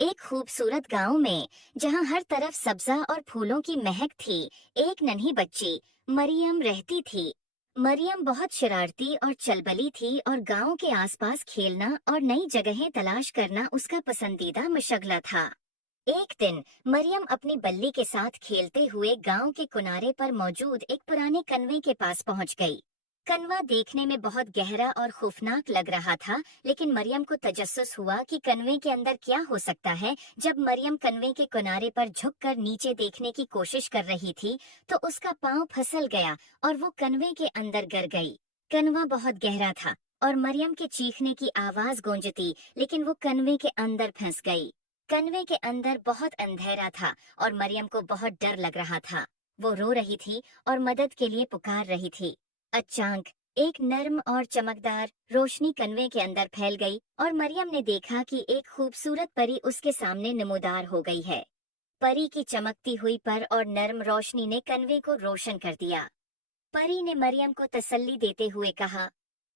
एक खूबसूरत गांव में जहां हर तरफ सब्जा और फूलों की महक थी, एक नन्ही बच्ची मरियम रहती थी। मरियम बहुत शरारती और चलबली थी और गांव के आसपास खेलना और नई जगहें तलाश करना उसका पसंदीदा मशगला था। एक दिन मरियम अपनी बल्ली के साथ खेलते हुए गांव के किनारे पर मौजूद एक पुराने कन्वे के पास पहुंच गई। कनवा देखने में बहुत गहरा और खौफनाक लग रहा था, लेकिन मरियम को तजस्सुस हुआ कि कन्वे के अंदर क्या हो सकता है। जब मरियम कन्वे के किनारे पर झुककर नीचे देखने की कोशिश कर रही थी, तो उसका पांव फिसल गया और वो कन्वे के अंदर गिर गई। कनवा बहुत गहरा था और मरियम के चीखने की आवाज गूंजती, लेकिन वो कन्वे के अंदर फंस गई। कन्वे के अंदर बहुत अंधेरा था और मरियम को बहुत डर लग रहा था। वो रो रही थी और मदद के लिए पुकार रही थी। अचानक एक नर्म और चमकदार रोशनी कन्वे के अंदर फैल गई और मरियम ने देखा कि एक खूबसूरत परी उसके सामने नमूदार हो गई है। परी की चमकती हुई पर और नर्म रोशनी ने कन्वे को रोशन कर दिया। परी ने मरियम को तसल्ली देते हुए कहा,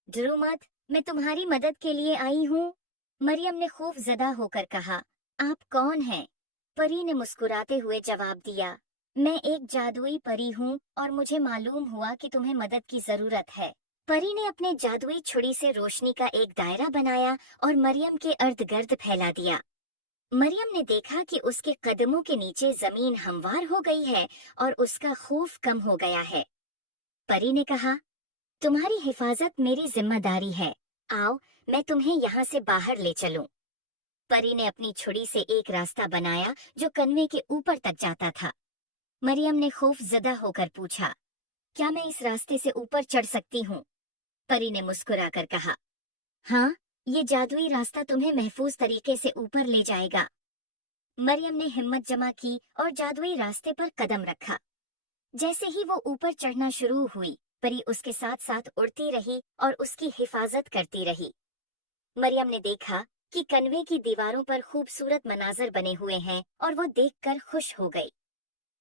डरो मत, मैं तुम्हारी मदद के लिए आई हूँ। मरियम ने खौफजदा होकर कहा, आप कौन हैं? परी ने मुस्कुराते हुए जवाब दिया, मैं एक जादुई परी हूँ और मुझे मालूम हुआ कि तुम्हें मदद की जरूरत है। परी ने अपने जादुई छुरी से रोशनी का एक दायरा बनाया और मरियम के अर्ध गिर्द फैला दिया। मरियम ने देखा कि उसके कदमों के नीचे जमीन हमवार हो गई है और उसका खौफ कम हो गया है। परी ने कहा, तुम्हारी हिफाजत मेरी जिम्मेदारी है। आओ, मैं तुम्हें यहाँ से बाहर ले चलूं। परी ने अपनी छुरी से एक रास्ता बनाया जो कन्वे के ऊपर तक जाता था। मरियम ने खौफजदा होकर पूछा, क्या मैं इस रास्ते से ऊपर चढ़ सकती हूँ? परी ने मुस्कुराकर कहा, हाँ, ये जादुई रास्ता तुम्हें महफूज तरीके से ऊपर ले जाएगा। मरियम ने हिम्मत जमा की और जादुई रास्ते पर कदम रखा। जैसे ही वो ऊपर चढ़ना शुरू हुई, परी उसके साथ साथ उड़ती रही और उसकी हिफाजत करती रही। मरियम ने देखा कि कन्वे की दीवारों पर खूबसूरत मनाजर बने हुए हैं और वो देखकर खुश हो गई।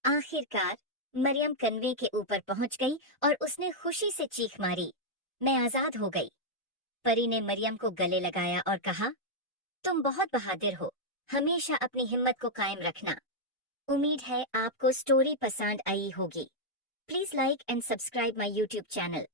आखिरकार मरियम कन्वे के ऊपर पहुंच गई और उसने खुशी से चीख मारी, मैं आजाद हो गई। परी ने मरियम को गले लगाया और कहा, तुम बहुत बहादुर हो, हमेशा अपनी हिम्मत को कायम रखना। उम्मीद है आपको स्टोरी पसंद आई होगी। Please like and subscribe my YouTube channel.